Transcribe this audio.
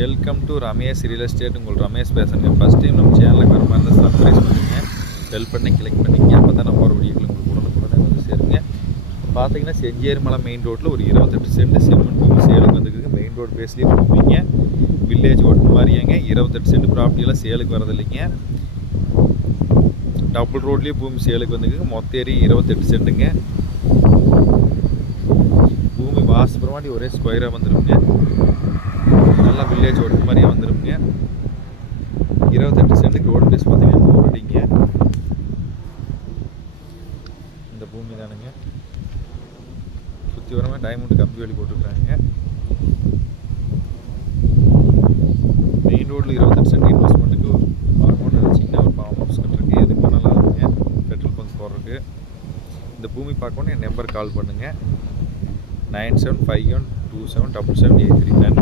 Welcome to Ramesh real estate. உங்கள் ரமேஷ் பேசுகிறேங்க. First time நம்ம சேனலுக்கு வர மாதிரி இருந்தால் சப்ஸ்கிரைப் பண்ணுங்கள், பெல் பண்ணி கிளிக் பண்ணிங்க. அப்போ தான் நம்ம ஒரு வீடியோக்கள் உங்களுக்கு உடனுக்குடனே வந்து சேருங்க. பார்த்தீங்கன்னா செஞ்சேரி மலை மெயின் ரோட்டில் ஒரு 28 சென்ட் செம்மண் பூமி சேலுக்கு வந்துருக்குங்க. மெயின் ரோடு பேஸ்லேயே பூமிங்க, வில்லேஜ் ஒட்டு மாதிரியாங்க. 28 சென்ட் ப்ராப்பர்ட்டியெல்லாம் சேலுக்கு வரதில்லைங்க. டபுள் ரோட்லேயே பூமி சேலுக்கு வந்துருக்குங்க. மொத்த ஏரியா 28 சென்ட்டுங்க. பூமி வாசப்புறமாட்டி ஒரே ஸ்கொயராக வந்துருக்குங்க. நல்லா வில்லேஜ் ஒட்டு மாதிரியே வந்துருக்குங்க. 28 சென்ட்டுக்கு ரோடு பேஸ் பார்த்தீங்கன்னா 100 அடிங்க. இந்த பூமி தானுங்க. சுற்றி வரமாக டைமண்ட் கம்பி வேலி போட்டுருக்குறாங்க. மெயின் ரோட்டில் 28 சென்ட் இன்வெஸ்ட்மெண்ட்டுக்கு பார்க்கணும்னு நினச்சிங்கன்னா ஒரு ஃபார்ம் ஹவுஸ் கட்டுறதுக்கு எதுக்கு வேணாலும் ஆகுங்க. பெட்ரோல் பங்க் போடுறதுக்கு. இந்த பூமி பார்க்கணுன்னு என் நம்பர் கால் பண்ணுங்கள். 9751277783. நன்றி.